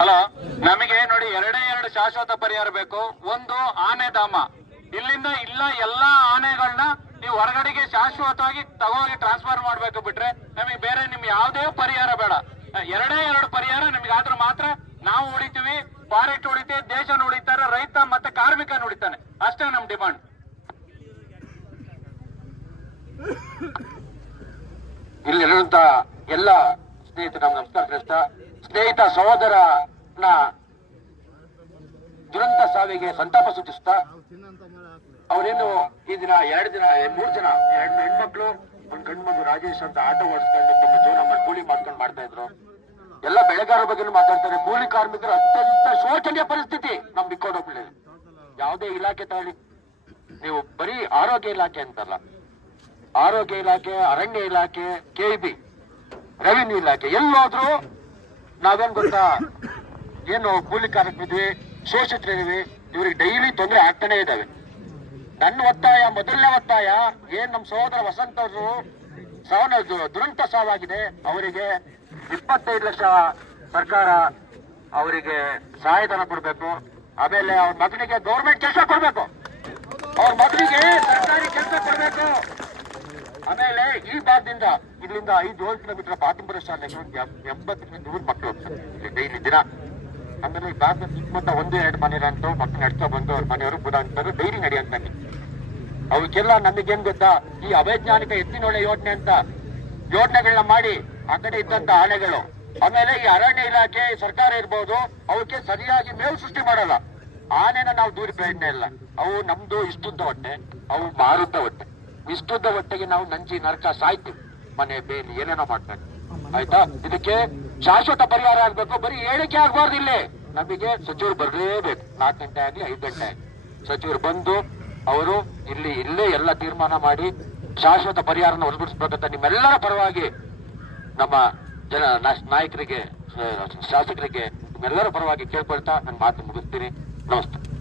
ಅಲ್ಲ ನಮಗೆ ನೋಡಿ ಎರಡೇ ಎರಡು ಶಾಶ್ವತ ಪರಿಹಾರ ಬೇಕು. ಒಂದು ಆನೆ ಧಾಮ. ಇಲ್ಲಿಂದ ಇಲ್ಲ ಎಲ್ಲಾ ಆನೆಗಳನ್ನ ನೀವು ಹೊರಗಡೆಗೆ ಶಾಶ್ವತವಾಗಿ ತಗೋಗಿ ಟ್ರಾನ್ಸ್ಫರ್ ಮಾಡ್ಬೇಕು ಬಿಟ್ರೆ ನಮಗೆ ಬೇರೆ ನಿಮ್ಗೆ ಯಾವುದೇ ಪರಿಹಾರ ಬೇಡ. ಎರಡೇ ಎರಡು ಪರಿಹಾರ ನಿಮ್ಗೆ ಆದ್ರೂ ಮಾತ್ರ ನಾವು ಉಳಿತೀವಿ ಫಾರೆಸ್ಟ್ ಉಳಿತೆ ದೇಶ ಉಳಿತಾರೆ ರೈತ ಮತ್ತೆ ಕಾರ್ಮಿಕ ಉಳಿತಾನೆ ಅಷ್ಟೇ ನಮ್ ಡಿಮಾಂಡ್ ಇಲ್ಲಿರುವಂತ ಎಲ್ಲ ಸ್ನೇಹಿತರು, ನಮ್ಗೆ ನಮಸ್ಕಾರ ತಿಳಿಸ್ತಾ, ಸ್ನೇಹಿತ ಸಹೋದರನ ದುರಂತ ಸಾವಿಗೆ ಸಂತಾಪ ಸೂಚಿಸ್ತಾ ಅವರೇನು ಈ ದಿನ ಎರಡು ದಿನ ಮೂರು ಜನ, ಎರಡು ಹೆಣ್ಮಕ್ಳು, ಒಂದ್ ಗಂಡು ರಾಜೇಶ್ ಅಂತ ಆಟೋ ಓಡಿಸ್ಕೊಂಡು ತಮ್ಮ ಜೀವನ ಮಾಡಿ ಕೂಲಿ ಮಾಡ್ಕೊಂಡು ಮಾಡ್ತಾ ಇದ್ರು. ಎಲ್ಲ ಬೆಳೆಗಾರರ ಬಗ್ಗೆ ಮಾತಾಡ್ತಾರೆ. ಕೂಲಿ ಕಾರ್ಮಿಕರು ಅತ್ಯಂತ ಶೋಚನೀಯ ಪರಿಸ್ಥಿತಿ ನಮ್ ಬಿಕ್ಕೋಡೊಬ್ಬಳಿ ಯಾವುದೇ ಇಲಾಖೆ ತಗೊಳ್ಳಿ. ನೀವು ಬರೀ ಆರೋಗ್ಯ ಇಲಾಖೆ ಅಂತಲ್ಲ. ಆರೋಗ್ಯ ಇಲಾಖೆ, ಅರಣ್ಯ ಇಲಾಖೆ ಕೆಇಬಿ ರೆವಿನ್ಯೂ ಇಲಾಖೆ ಎಲ್ಲೋದ್ರು ನಾವೇನ್ ಗೊತ್ತಾ? ಏನು ಕೂಲಿ ಕಾರ್ಮಿಕರಿದ್ವಿ ಶೋಷಿತರಿದ್ವಿ ಇವ್ರಿಗೆ ಡೈಲಿ ತೊಂದರೆ ಆಗ್ತಾನೆ ಇದಾವೆ ನನ್ನ ಒತ್ತಾಯ, ಮೊದಲನೇ ಒತ್ತಾಯ, ಏನ್ ನಮ್ಮ ಸಹೋದರ ವಸಂತ ಅವರು ಸಾವನ ದುರಂತ ಸಾವಾಗಿದೆ ಅವರಿಗೆ ಇಪ್ಪತ್ತೈದು ಲಕ್ಷ ಸರ್ಕಾರ ಅವರಿಗೆ ಸಹಾಯಧನ ಕೊಡಬೇಕು. ಆಮೇಲೆ ಅವ್ರ ಮಗನಿಗೆ ಗೌರ್ಮೆಂಟ್ ಕೆಲಸ ಕೊಡಬೇಕು. ಅವ್ರ ಮಗನಿಗೆ ಸರ್ಕಾರಿ ಕೆಲಸ ಕೊಡಬೇಕು. ಆಮೇಲೆ ಈ ಭಾಗದಿಂದ ಇಲ್ಲಿಂದ ಐದು ಏಳು ಕಿಲೋಮೀಟರ್ ಬಾತಂಬರ ಶಾಲೆಗೆ ಒಂದು ಎಂಬತ್ತರಿಂದ ನೂರು ಮಕ್ಕಳು ಹೋಗ್ತಾರೆ. ಡೈಲಿ ದಿನ. ಆಮೇಲೆ ಕ್ಲಾಸ್ ಸುತ್ತಮುತ್ತ ಒಂದು ಎರಡು ಮನೆ ಅಂತ ಮಕ್ಕಳು ನಡ್ಕೊ ಬಂದು ಅವ್ರ ಮನೆಯವರು ಬುಧ ಅಂತಾರೆ. ಡೈಲಿ ನಡೆಯಂತಾನೆ ಅವಕ್ಕೆಲ್ಲ ನಮಗೇನ್ ಗೊತ್ತಾ? ಈ ಅವೈಜ್ಞಾನಿಕ ಎತ್ತಿನೊಳೆ ಯೋಜನೆ ಅಂತ. ಯೋಜನೆಗಳನ್ನ ಮಾಡಿ ಆ ಕಡೆ ಇದ್ದಂತ ಆನೆಗಳು. ಆಮೇಲೆ ಈ ಅರಣ್ಯ ಇಲಾಖೆ, ಸರ್ಕಾರ ಇರ್ಬೋದು ಅವಕ್ಕೆ ಸರಿಯಾಗಿ ಮೇವು ಸೃಷ್ಟಿ ಮಾಡಲ್ಲ. ಆನೆನ ನಾವು ದೂರ ಪ್ರಯತ್ನ ಇಲ್ಲ. ಅವು ನಮ್ದು ಇಷ್ಟುದ್ದ ಹೊಟ್ಟೆ, ಅವು ಮಾರುದ್ದ ಹೊಟ್ಟೆ. ಇಷ್ಟುದ್ದ ಹೊಟ್ಟೆಗೆ ನಾವು ನಂಜಿ ನರಕ ಸಾಯ್ತೀವಿ. ಮನೆ ಬೇಲಿ ಏನೇನೋ ಮಾಡ್ತಾರೆ. ಆಯ್ತಾ? ಇದಕ್ಕೆ ಶಾಶ್ವತ ಪರಿಹಾರ ಆಗ್ಬೇಕು. ಬರೀ ಹೇಳಿಕೆ ಆಗ್ಬಾರ್ದು ಇಲ್ಲಿ. ನಮಗೆ ಸಚಿವರು ಬರಲೇಬೇಕು. ನಾಲ್ಕು ಗಂಟೆ ಆಗ್ಲಿ, ಐದು ಗಂಟೆ ಆಗ್ಲಿ. ಸಚಿವರು ಬಂದು ಅವರು ಇಲ್ಲಿ, ಇಲ್ಲೇ ಎಲ್ಲ ತೀರ್ಮಾನ ಮಾಡಿ ಶಾಶ್ವತ ಪರಿಹಾರನ ಹೊರಬಿಡಿಸ್ಬೇಕಂತ ನಿಮ್ಮೆಲ್ಲರ ಪರವಾಗಿ ನಮ್ಮ ಜನ ನಾಯ್- ನಾಯಕರಿಗೆ ಶಾಸಕರಿಗೆ ನಿಮ್ಮೆಲ್ಲರ ಪರವಾಗಿ ಕೇಳ್ಕೊಳ್ತಾ ನನ್ನ ಮಾತು ಮುಗಿಸ್ತೀನಿ. ನಮಸ್ತೆ.